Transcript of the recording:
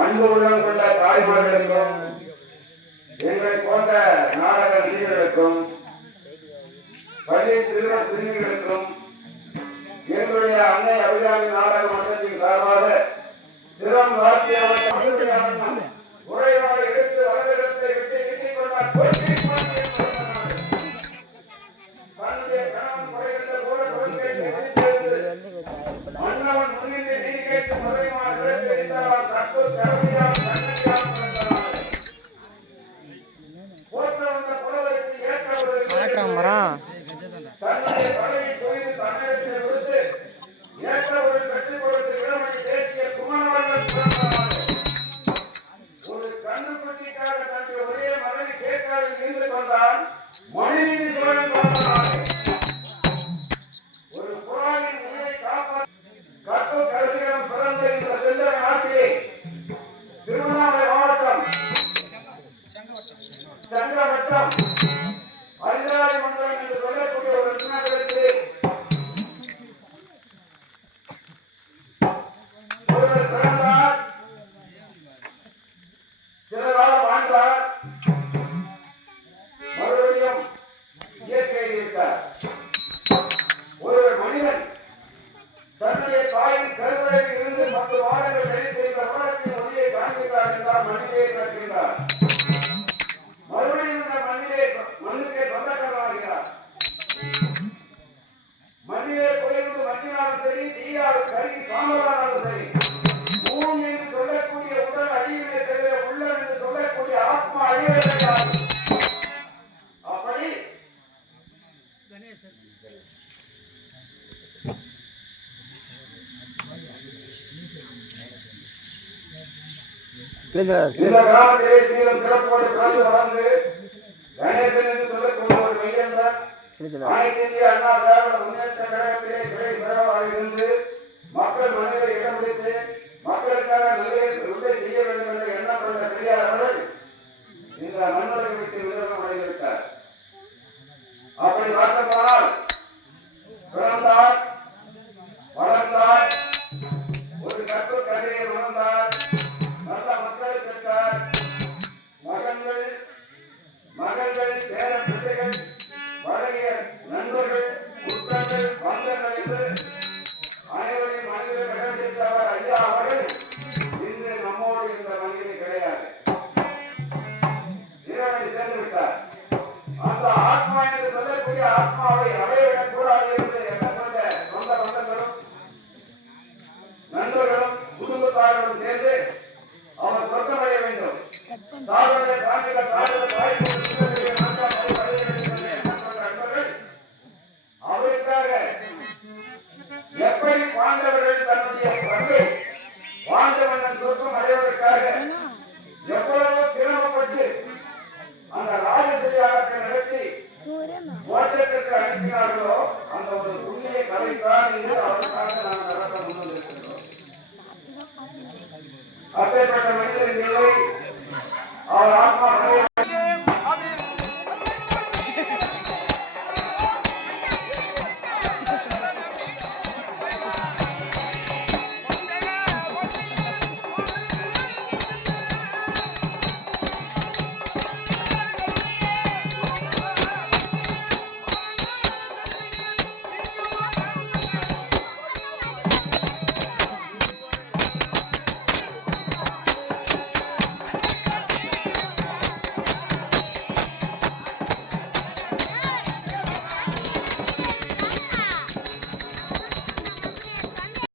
அன்பு உள்ளம் கொண்ட தாய்மார்களுக்கும் எங்களை போன்ற நாடக வீரர்களுக்கும் பள்ளி சிறுவ சிறுமிகளுக்கும் எங்களுடைய அன்னை அபிராமி நாடக மன்றத்தின் சார்பாக சிரம் வாத்திய உரையாட எடுத்து வளர்த்தை விட்டு நீட்டிக் கொண்டார் தன்னுடைய கணவன் குறைந்த போல கொள்கை மன்னவன் முன்னின்று நீதி கேட்டு முறையான தற்போது ஒரு கண்ணுக்குட்டிக்காக தன்னுடைய ஒரே மகனை கேட்காது இருந்து கொண்டான் மொழியின் ஒரு புறாவின் உயிரை காப்பு கருதிடம் பிறந்த இந்த செந்தன நாட்டிலே திருவண்ணாமலை மாவட்டம் சங்கவட்டம் அரிதாரி மண்டலம் என்று சொல்லக்கூடிய ஒரு நகரத்திலே ஒருவர் பிறந்தார், சில காலம் வாழ்ந்தார், மறுபடியும் இயற்கையில் இருக்கார். ஒரு மனிதன் தன்னுடைய தாயின் கருவறையில் இருந்து 10 மாதங்கள் கழித்து இந்த உலகத்தின் ஒளியை காண்கிறார் என்றால் மனிதே பிறக்கின்றார். மறுபடியும் இந்த மண்ணுக்கே சொந்தக்காரனாகிறார். மண்ணிலே புதைந்து மற்றினாலும் சரி, தீயால் கருகி சாம்பலானாலும் சரி, பூமி என்று சொல்லக்கூடிய உடல் அழிவினை தவிர உள்ளம் என்று சொல்லக்கூடிய ஆத்மா அழிவதை கிடையாது. அப்படி இந்த கிராமத்திலே சீலம் சிறப்போடு பிறந்து வளர்ந்து கணேசன் என்று சொல்லக்கூடிய ஒரு மையந்தர் அனைத்து இந்திய அண்ணா திராவிட முன்னேற்ற கழகத்திலே துறை சிறப்பாக இருந்து மக்கள் மனதில் இடம் பிடித்து மக்களுக்காக நல்லதை செய்ய வேண்டும் என்ற எண்ணம் கொண்ட பெரியார் அவர்கள் இந்த மண்ணுலகை விட்டு நிறுவனம் அடைந்திருக்கார். அப்படி பார்க்க போனால் பிறந்தார், வளர்ந்தார், ஒரு கற்பு கதையை உணர்ந்தார், நல்ல மக்களை பெற்றார், மகள்கள் பேர பிள்ளைகள் பழகிய நண்பர்கள் குற்றங்கள் பந்தங்கள் என்று அனைவரையும் மனிதர்கள் கடைபிடித்த அவர் ஐயா அவர்கள் இன்று நம்மோடு இந்த மனிதனை கிடையாது, இறைவனை சேர்ந்து விட்டார். அந்த ஆத்மா என்று சொல்லக்கூடிய ஆத்மாவை அடையவிடக் கூடாது என்று எண்ணம் கொண்ட சொந்த பந்தங்களும் நண்பர்களும் குடும்பத்தார்களும் சேர்ந்து அவர் சொர்க்கமடைய வேண்டும், சாதனை சான்றிதழ் அவருக்காக எப்படி பாண்டவர்கள் தன்னுடைய பங்கை பாண்டவன் சொர்க்கம் அடைவதற்காக எவ்வளவோ சிரமப்பட்டு அந்த ராஜசரியாகத்தை நடத்தி மோட்சத்திற்கு அனுப்பினார்களோ அந்த ஒரு புண்ணிய கதைத்தான் என்று அவருக்காக நாம் நடத்த முன்வந்திருக்கின்றோம். அப்பேற்பட்ட